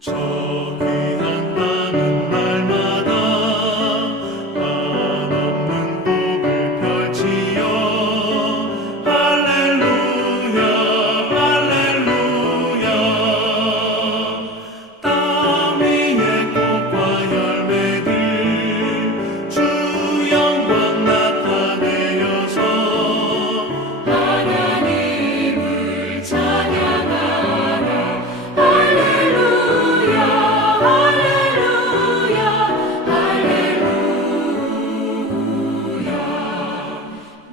저 귀한다는 날마다 한없는 복을 펼치어 할렐루야 할렐루야 땅 위의 꽃과 열매들 주 영광 나타내어서 하나님을 찬양하라. 할렐루야 할렐루야 할렐루야.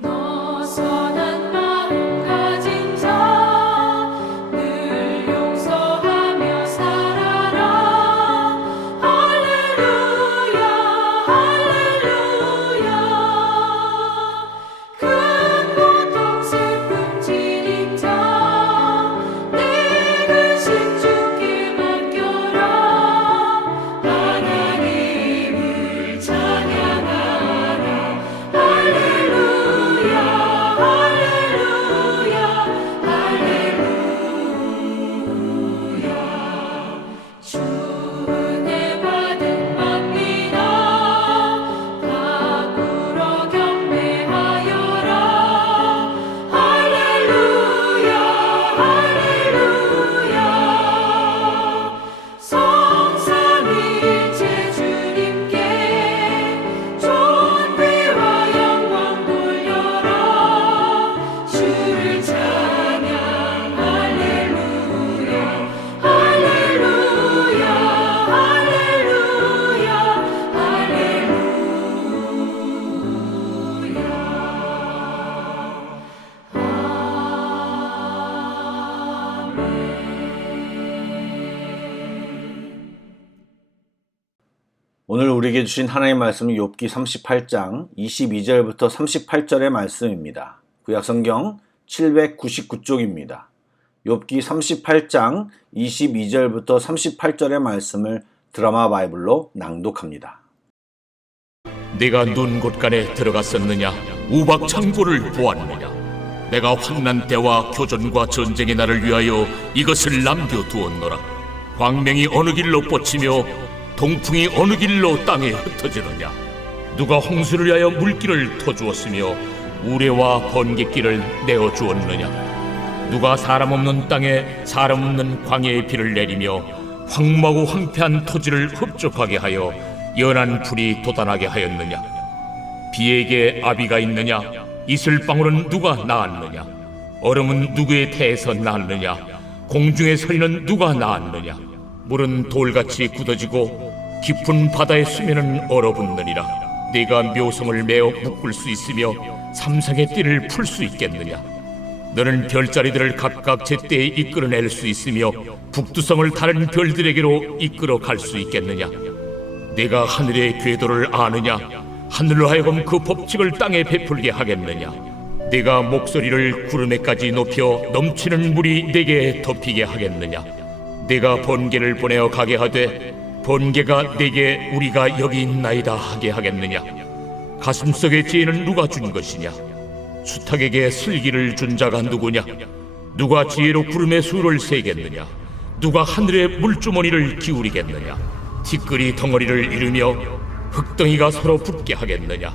너 선한 마음 가진 자 늘 용서하며 살아라. 할렐루야 할렐루야. 큰 고통 슬픔 지닌 자 내 근심 주께 맡겨라. 하나님을 찬양하라. 할렐루야 할렐루야 할렐루야. 주 은혜 받은 맘이나 다 꿇어 경배하여라. 할렐루야 할렐루야. 성삼위일체 주님께 존귀와 영광 돌려라. 주를 찬양. 할렐루야 할렐루야 할렐루야 오늘 우리에게 주신 하나님의 말씀은 욥기 38장 22절부터 38절의 말씀입니다. 구약성경 799쪽입니다. 욥기 38장 22절부터 38절의 말씀을 드라마 바이블로 낭독합니다. 내가 눈 곳간에 들어갔었느냐? 우박 창고를 보았느냐? 내가 환난 때와 교전과 전쟁의 날을 위하여 이것을 남겨두었노라. 광명이 어느 길로 뻗치며 동풍이 어느 길로 땅에 흩어지느냐? 누가 홍수를 위하여 물길을 터주었으며 우레와 번갯길을 내어주었느냐? 누가 사람 없는 땅에 사람 없는 광야의 비를 내리며 황무하고 황폐한 토지를 흡족하게 하여 연한 풀이 돋아나게 하였느냐? 비에게 아비가 있느냐? 이슬방울은 누가 낳았느냐? 얼음은 누구의 태에서 낳았느냐? 공중의 서리는 누가 낳았느냐? 물은 돌같이 굳어지고 깊은 바다의 수면은 얼어붙느니라. 네가 묘성을 메어 묶을 수 있으며 삼성의 띠를 풀 수 있겠느냐? 너는 별자리들을 각각 제때에 이끌어낼 수 있으며 북두성을 다른 별들에게로 이끌어 갈 수 있겠느냐? 네가 하늘의 궤도를 아느냐? 하늘로 하여금 그 법칙을 땅에 베풀게 하겠느냐? 네가 목소리를 구름에까지 높여 넘치는 물이 네게 덮이게 하겠느냐? 네가 번개를 보내어 가게 하되 번개가 네게 우리가 여기 있나이다 하게 하겠느냐? 가슴속의 지혜는 누가 준 것이냐? 수탉에게 슬기를 준 자가 누구냐? 누가 지혜로 구름의 수를 세겠느냐? 누가 하늘의 물주머니를 기울이겠느냐? 티끌이 덩어리를 이루며 흙덩이가 서로 붙게 하겠느냐?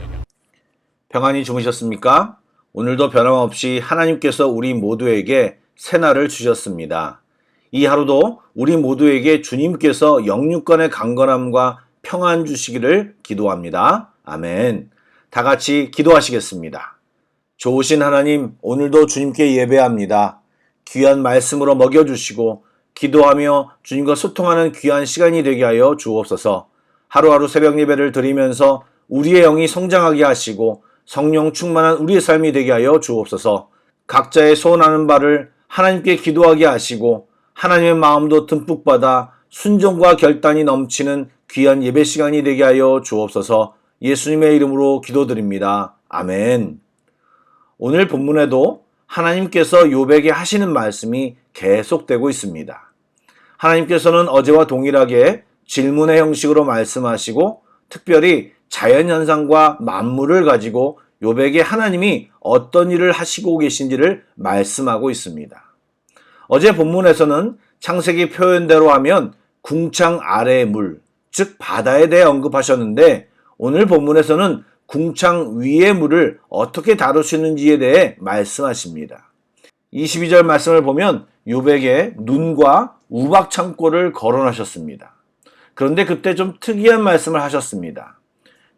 평안히 주무셨습니까? 오늘도 변함없이 하나님께서 우리 모두에게 새날을 주셨습니다. 이 하루도 우리 모두에게 주님께서 영육간의 강건함과 평안 주시기를 기도합니다. 아멘. 다 같이 기도하시겠습니다. 좋으신 하나님, 오늘도 주님께 예배합니다. 귀한 말씀으로 먹여주시고 기도하며 주님과 소통하는 귀한 시간이 되게 하여 주옵소서. 하루하루 새벽 예배를 드리면서 우리의 영이 성장하게 하시고 성령 충만한 우리의 삶이 되게 하여 주옵소서. 각자의 소원하는 바를 하나님께 기도하게 하시고 하나님의 마음도 듬뿍 받아 순종과 결단이 넘치는 귀한 예배 시간이 되게 하여 주옵소서. 예수님의 이름으로 기도드립니다. 아멘. 오늘 본문에도 하나님께서 욥에게 하시는 말씀이 계속되고 있습니다. 하나님께서는 어제와 동일하게 질문의 형식으로 말씀하시고 특별히 자연현상과 만물을 가지고 욥에게 하나님이 어떤 일을 하시고 계신지를 말씀하고 있습니다. 어제 본문에서는 창세기 표현대로 하면 궁창 아래의 물, 즉 바다에 대해 언급하셨는데 오늘 본문에서는 궁창 위의 물을 어떻게 다루시는지에 대해 말씀하십니다. 22절 말씀을 보면 욥에게 눈과 우박 창고를 거론하셨습니다. 그런데 그때 좀 특이한 말씀을 하셨습니다.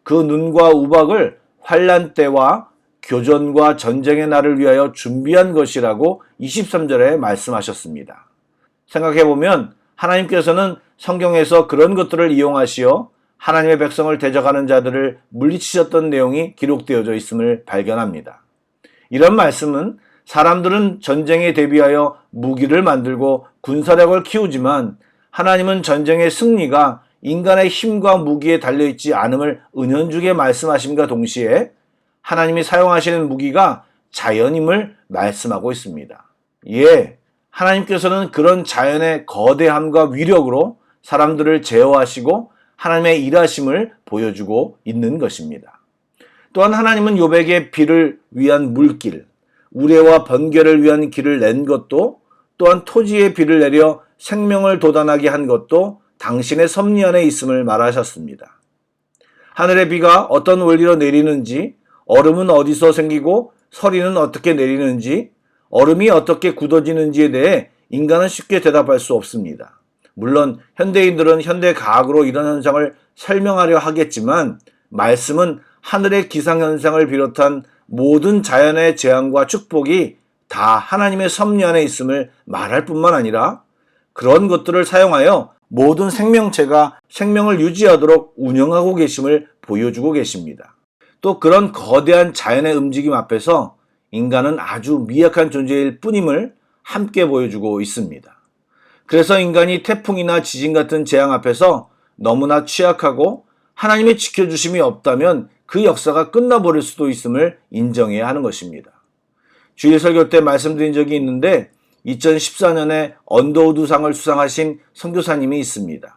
그 눈과 우박을 환난 때와 교전과 전쟁의 날을 위하여 준비한 것이라고 23절에 말씀하셨습니다. 생각해보면 하나님께서는 성경에서 그런 것들을 이용하시어 하나님의 백성을 대적하는 자들을 물리치셨던 내용이 기록되어져 있음을 발견합니다. 이런 말씀은 사람들은 전쟁에 대비하여 무기를 만들고 군사력을 키우지만 하나님은 전쟁의 승리가 인간의 힘과 무기에 달려있지 않음을 은연중에 말씀하심과 동시에 하나님이 사용하시는 무기가 자연임을 말씀하고 있습니다. 예, 하나님께서는 그런 자연의 거대함과 위력으로 사람들을 제어하시고 하나님의 일하심을 보여주고 있는 것입니다. 또한 하나님은 욥에게 비를 위한 물길, 우레와 번개를 위한 길을 낸 것도 또한 토지에 비를 내려 생명을 돋아나게 한 것도 당신의 섭리 안에 있음을 말하셨습니다. 하늘의 비가 어떤 원리로 내리는지, 얼음은 어디서 생기고 서리는 어떻게 내리는지, 얼음이 어떻게 굳어지는지에 대해 인간은 쉽게 대답할 수 없습니다. 물론 현대인들은 현대과학으로 이런 현상을 설명하려 하겠지만 말씀은 하늘의 기상현상을 비롯한 모든 자연의 재앙과 축복이 다 하나님의 섭리 안에 있음을 말할 뿐만 아니라 그런 것들을 사용하여 모든 생명체가 생명을 유지하도록 운영하고 계심을 보여주고 계십니다. 또 그런 거대한 자연의 움직임 앞에서 인간은 아주 미약한 존재일 뿐임을 함께 보여주고 있습니다. 그래서 인간이 태풍이나 지진 같은 재앙 앞에서 너무나 취약하고 하나님의 지켜주심이 없다면 그 역사가 끝나버릴 수도 있음을 인정해야 하는 것입니다. 주일 설교 때 말씀드린 적이 있는데 2014년에 언더우드상을 수상하신 선교사님이 있습니다.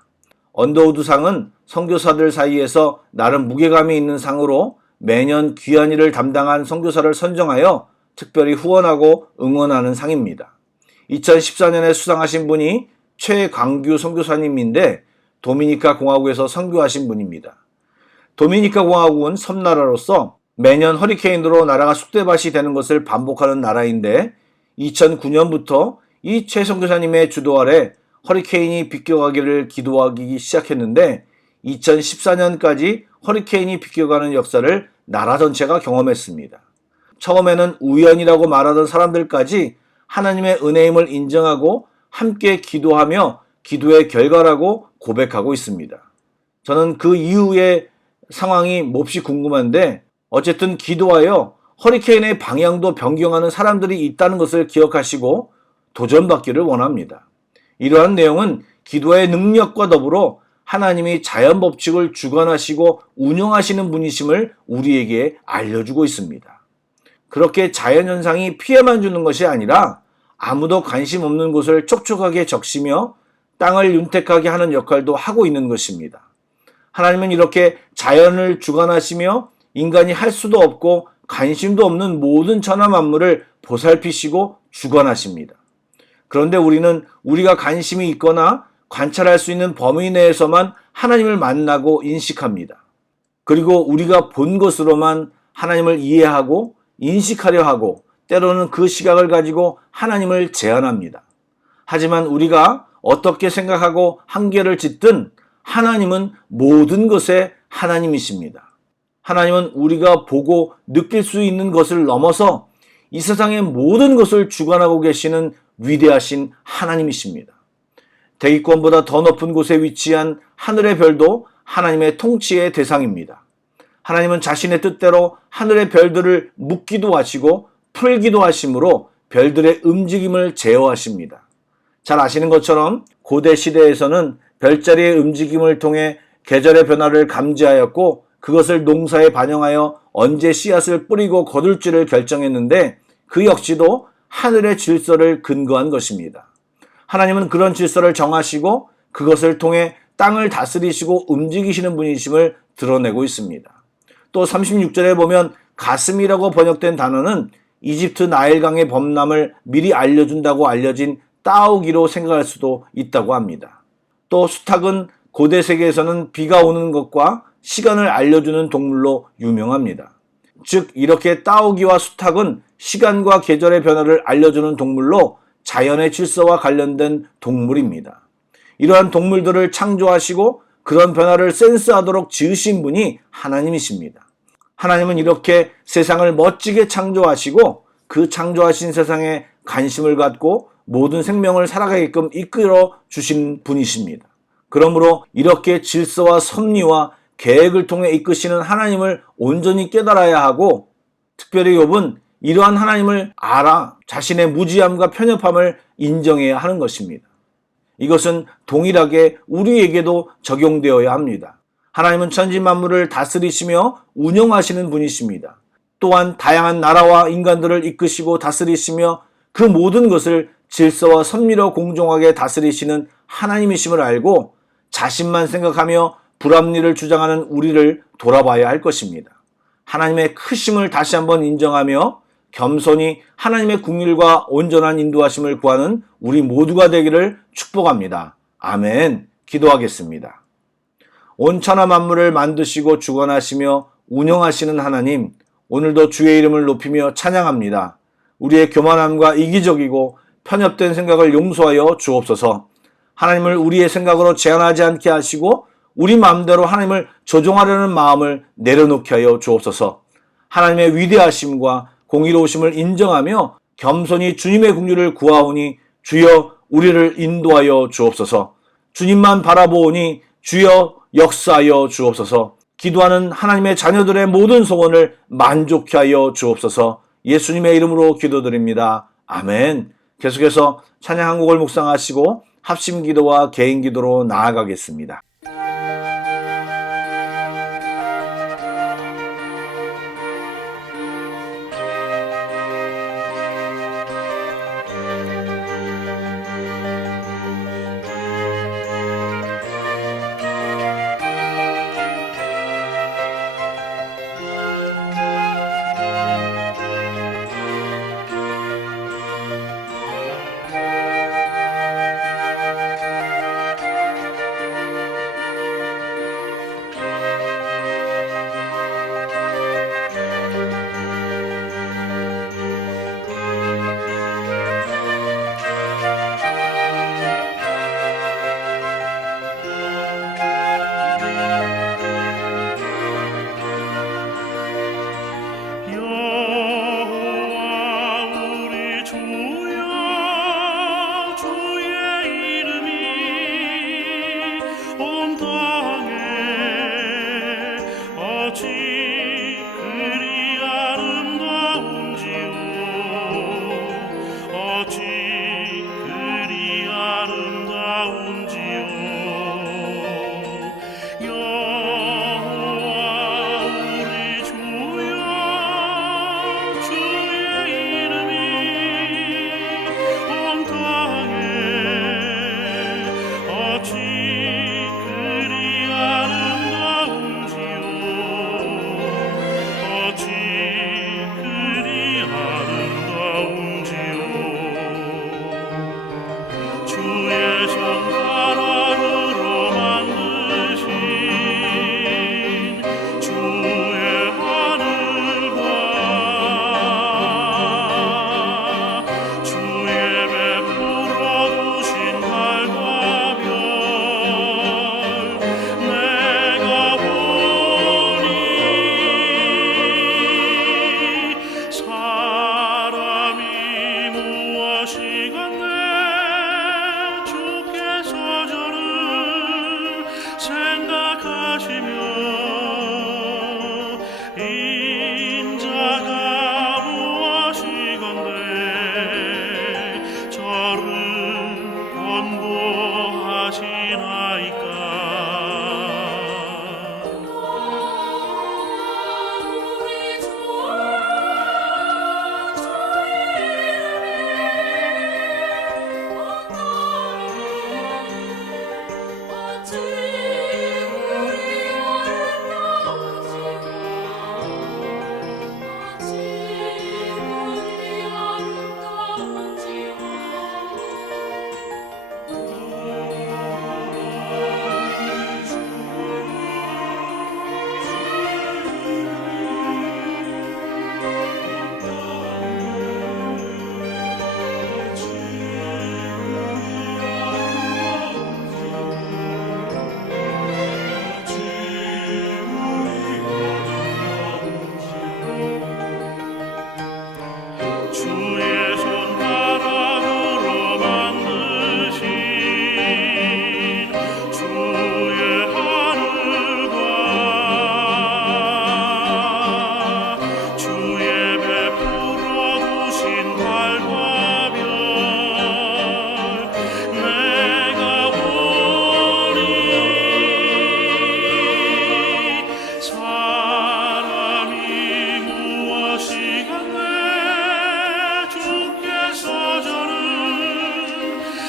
언더우드상은 선교사들 사이에서 나름 무게감이 있는 상으로 매년 귀한 일을 담당한 선교사를 선정하여 특별히 후원하고 응원하는 상입니다. 2014년에 수상하신 분이 최광규 선교사님인데 도미니카 공화국에서 선교하신 분입니다. 도미니카 공화국은 섬나라로서 매년 허리케인으로 나라가 쑥대밭이 되는 것을 반복하는 나라인데 2009년부터 이 최 선교사님의 주도 아래 허리케인이 비껴가기를 기도하기 시작했는데 2014년까지 허리케인이 비껴가는 역사를 나라 전체가 경험했습니다. 처음에는 우연이라고 말하던 사람들까지 하나님의 은혜임을 인정하고 함께 기도하며 기도의 결과라고 고백하고 있습니다. 저는 그 이후의 상황이 몹시 궁금한데 어쨌든 기도하여 허리케인의 방향도 변경하는 사람들이 있다는 것을 기억하시고 도전받기를 원합니다. 이러한 내용은 기도의 능력과 더불어 하나님이 자연 법칙을 주관하시고 운영하시는 분이심을 우리에게 알려주고 있습니다. 그렇게 자연현상이 피해만 주는 것이 아니라 아무도 관심 없는 곳을 촉촉하게 적시며 땅을 윤택하게 하는 역할도 하고 있는 것입니다. 하나님은 이렇게 자연을 주관하시며 인간이 할 수도 없고 관심도 없는 모든 천하 만물을 보살피시고 주관하십니다. 그런데 우리는 우리가 관심이 있거나 관찰할 수 있는 범위 내에서만 하나님을 만나고 인식합니다. 그리고 우리가 본 것으로만 하나님을 이해하고 인식하려 하고 때로는 그 시각을 가지고 하나님을 제한합니다. 하지만 우리가 어떻게 생각하고 한계를 짓든 하나님은 모든 것의 하나님이십니다. 하나님은 우리가 보고 느낄 수 있는 것을 넘어서 이 세상의 모든 것을 주관하고 계시는 위대하신 하나님이십니다. 대기권보다 더 높은 곳에 위치한 하늘의 별도 하나님의 통치의 대상입니다. 하나님은 자신의 뜻대로 하늘의 별들을 묶기도 하시고 풀기도 하심으로 별들의 움직임을 제어하십니다. 잘 아시는 것처럼 고대 시대에서는 별자리의 움직임을 통해 계절의 변화를 감지하였고 그것을 농사에 반영하여 언제 씨앗을 뿌리고 거둘지를 결정했는데 그 역시도 하늘의 질서를 근거한 것입니다. 하나님은 그런 질서를 정하시고 그것을 통해 땅을 다스리시고 움직이시는 분이심을 드러내고 있습니다. 또 36절에 보면 가슴이라고 번역된 단어는 이집트 나일강의 범람을 미리 알려준다고 알려진 따오기로 생각할 수도 있다고 합니다. 또 수탉은 고대 세계에서는 비가 오는 것과 시간을 알려주는 동물로 유명합니다. 즉 이렇게 따오기와 수탉은 시간과 계절의 변화를 알려주는 동물로 자연의 질서와 관련된 동물입니다. 이러한 동물들을 창조하시고 그런 변화를 센스하도록 지으신 분이 하나님이십니다. 하나님은 이렇게 세상을 멋지게 창조하시고 그 창조하신 세상에 관심을 갖고 모든 생명을 살아가게끔 이끌어 주신 분이십니다. 그러므로 이렇게 질서와 섭리와 계획을 통해 이끄시는 하나님을 온전히 깨달아야 하고, 특별히 욥은 이러한 하나님을 알아 자신의 무지함과 편협함을 인정해야 하는 것입니다. 이것은 동일하게 우리에게도 적용되어야 합니다. 하나님은 천지 만물을 다스리시며 운영하시는 분이십니다. 또한 다양한 나라와 인간들을 이끄시고 다스리시며 그 모든 것을 질서와 섭리로 공정하게 다스리시는 하나님이심을 알고 자신만 생각하며 불합리를 주장하는 우리를 돌아봐야 할 것입니다. 하나님의 크심을 다시 한번 인정하며 겸손히 하나님의 국률과 온전한 인도하심을 구하는 우리 모두가 되기를 축복합니다. 아멘. 기도하겠습니다. 온 천하 만물을 만드시고 주관하시며 운영하시는 하나님, 오늘도 주의 이름을 높이며 찬양합니다. 우리의 교만함과 이기적이고 편협된 생각을 용서하여 주옵소서. 하나님을 우리의 생각으로 제한하지 않게 하시고 우리 마음대로 하나님을 조종하려는 마음을 내려놓게 하여 주옵소서. 하나님의 위대하심과 공의로우심을 인정하며 겸손히 주님의 긍휼을 구하오니 주여 우리를 인도하여 주옵소서. 주님만 바라보오니 주여 역사하여 주옵소서. 기도하는 하나님의 자녀들의 모든 소원을 만족케 하여 주옵소서. 예수님의 이름으로 기도드립니다. 아멘. 계속해서 찬양 한 곡을 묵상하시고 합심 기도와 개인 기도로 나아가겠습니다.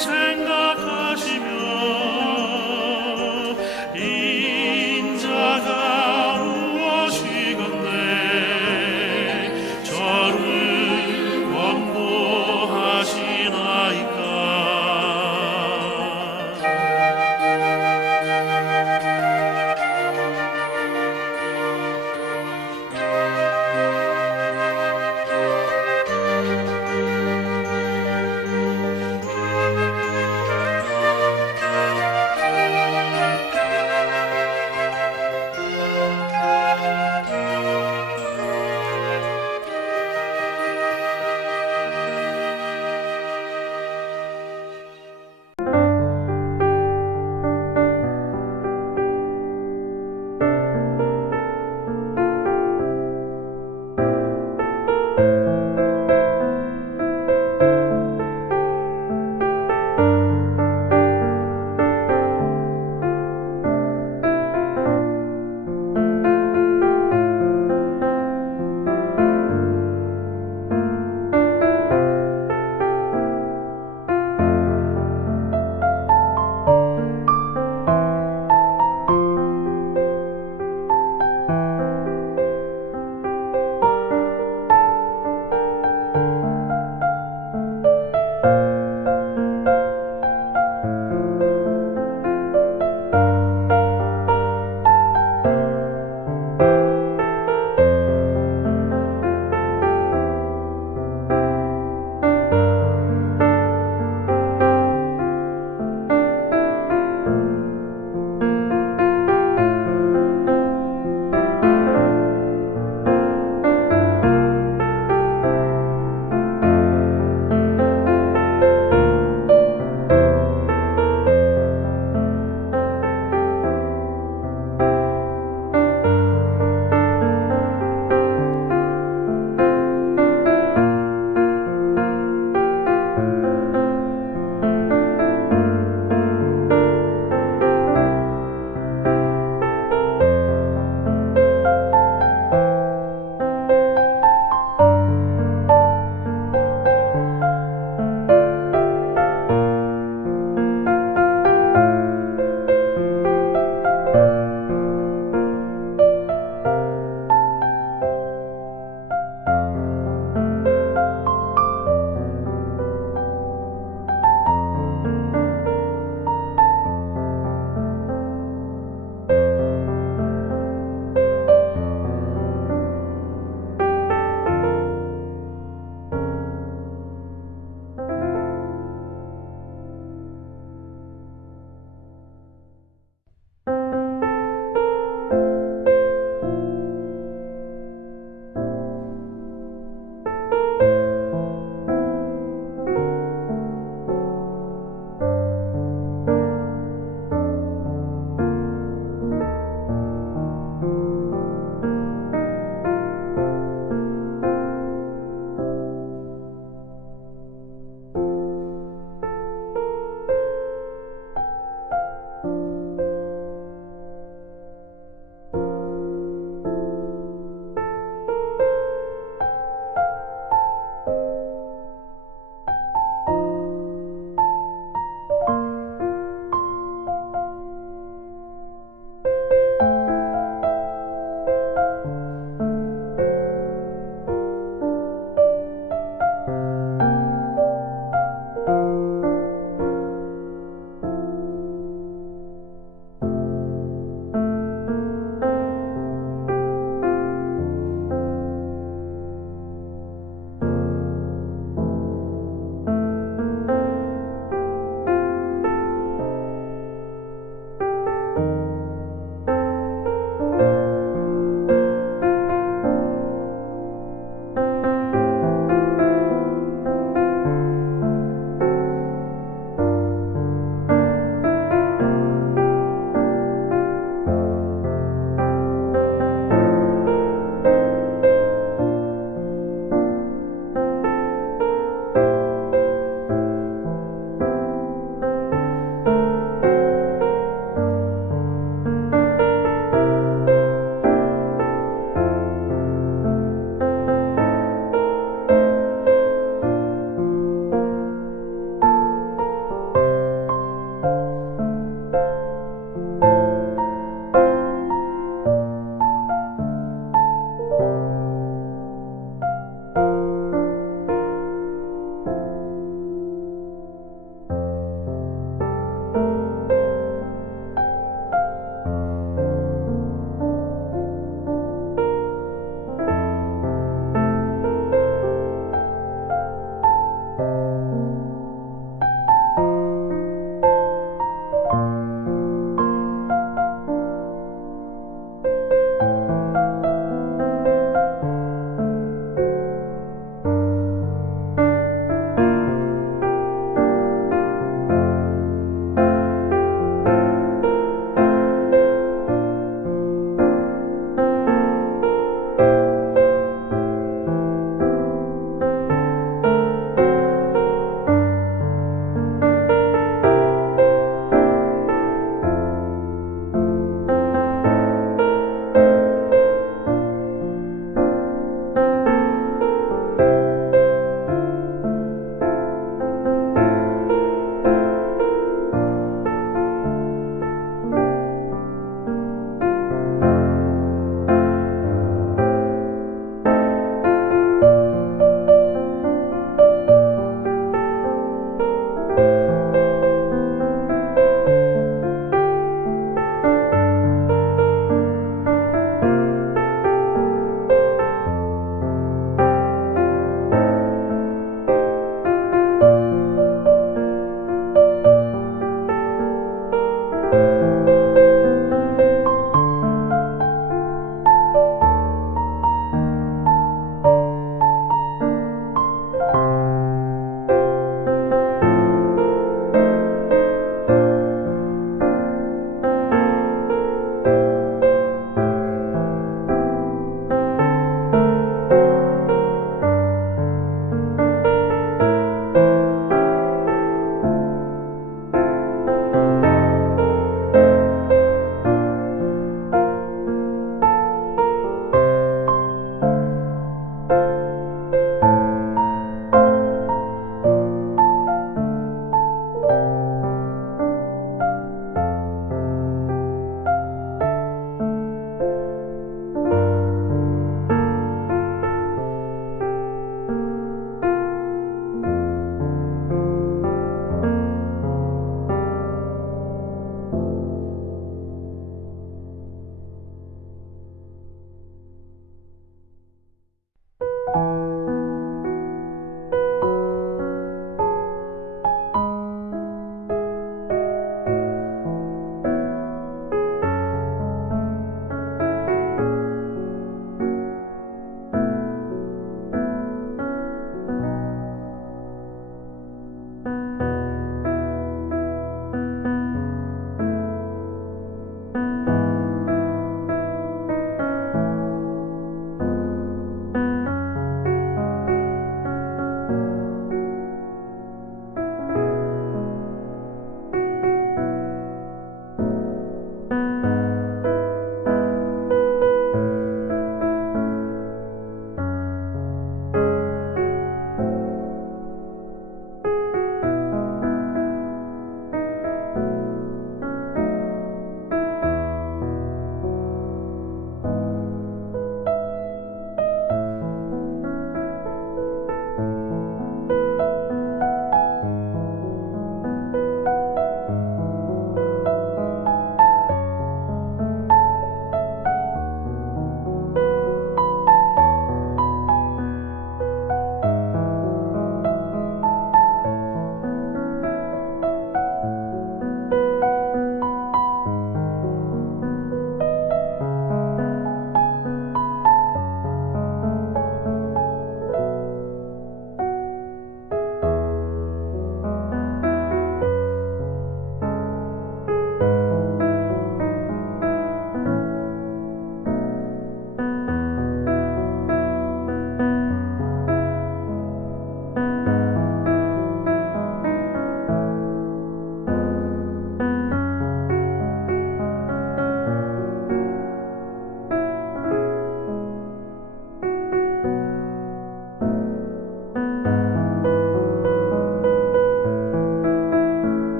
생각